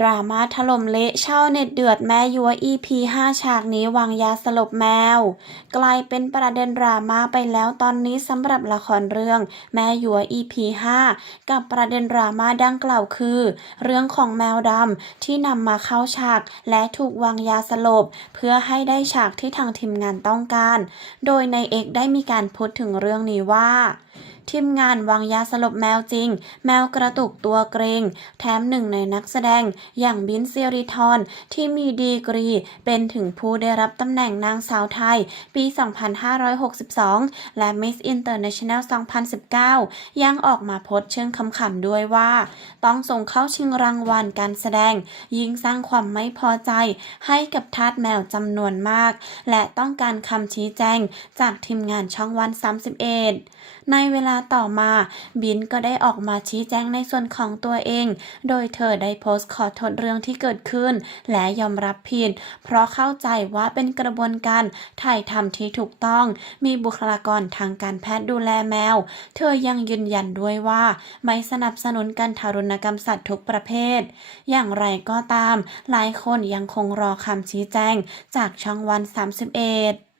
ดราม่าถล่มเละชาวเน็ตเดือดแม่ยัว EP 5 ฉากนี้วางยาสลบแมว กลายเป็นประเด็นดราม่าไปแล้วตอนนี้สำหรับละครเรื่อง แม่ยัว EP 5 กับประเด็นดราม่าดังกล่าวคือ เรื่องของแมวดำที่นำมาเข้าฉากและถูกวางยาสลบ เพื่อให้ได้ฉากที่ทางทีมงานต้องการ โดยในเอกได้มีการพูดถึงเรื่องนี้ว่าทีมงานวางยาสลบแมวจริง แมวกระตุกตัวเกรง แถมหนึ่งในนักแสดงอย่างบินเซีริทอนที่มีดีกรี เป็นถึงผู้ได้รับตำแหน่งนางสาวไทย ปี 2562 และ Miss International 2019 ยังออกมาโพสเชิงคำๆด้วยว่า ต้องส่งเข้าชิงรางวัลการแสดง ยิ่งสร้างความไม่พอใจให้กับทาสแมวจำนวนมาก และต้องการคำชี้แจงจากทีมงานช่องวัน 31 ในเวลาต่อมา บินก็ได้ออกมาชี้แจงในส่วนของตัวเอง โดยเธอได้โพสต์ขอโทษเรื่องที่เกิดขึ้น และยอมรับผิด เพราะเข้าใจว่าเป็นกระบวนการถ่ายทำที่ถูกต้อง มีบุคลากรทางการแพทย์ดูแลแมว เธอยังยืนยันด้วยว่า ไม่สนับสนุนการทารุณกรรมสัตว์ทุกประเภท อย่างไรก็ตาม หลายคนยังคงรอคำชี้แจงจากช่องวัน 31